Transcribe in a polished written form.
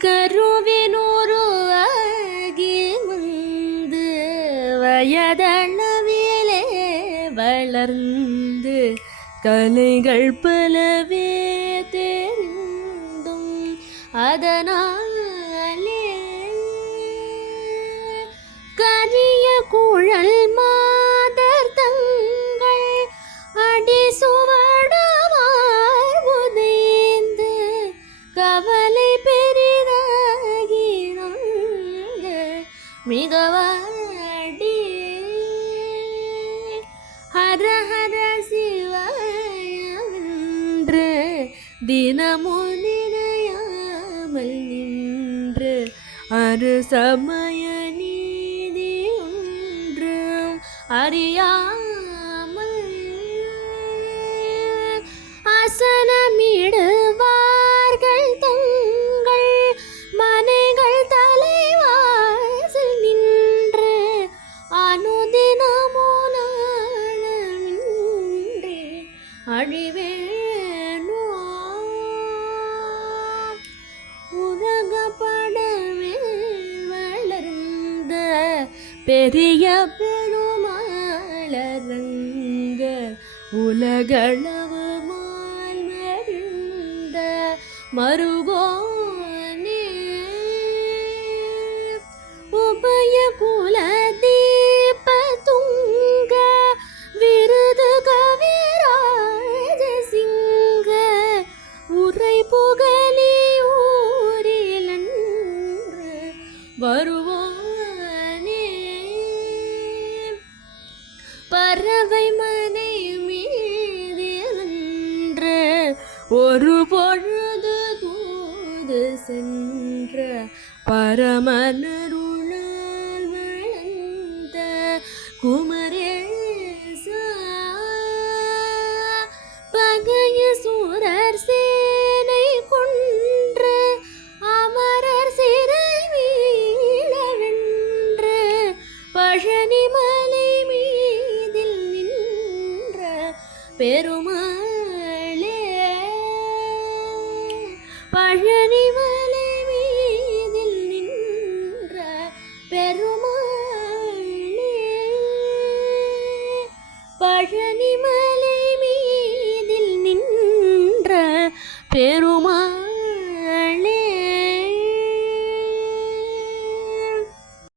கருவினூருவாகி வந்து வயதளவிலே வளர்ந்து கலைகள் பலவே தெரிந்தும் அதனாலே கரிய குழல் மாதர் தங்கள் அடி சுவடுமார் உதைந்து கவலை பெரிதாகி மிகவாடி ஹர ஹர சிவாயவென்று தினமும் நினையாமல் நின்று அரு சமய நீதி ஒன்றும் அறியாமல் அசனமிடுவார்கள் தங்கள் மனைகள் தலைவாசல் நின்று அனுதினமுனாளமின்றி அழிவேனோ உலகப்படவே வளர்ந்த பெரிய பெருமாளரங்க உலகளவு மால்மருந்த மருகோனே உபய குல தீப துங்க விருது கவிராஜ சிங்க உரை புகழி ஊரிலன்று வருவானே பறவை மனை மீதின்று ஒரு பொழுது தூது சென்ற பரமனருளால் வளர்ந்த குமரேசா பகைய சூரர் சேனை கொன்று அமரர் சிறை வீழவென்று பழனி மலை மீதில் நின்ற பெருமாளே பழனி மலை மீதில் நின்ற பெருமாளே பழனி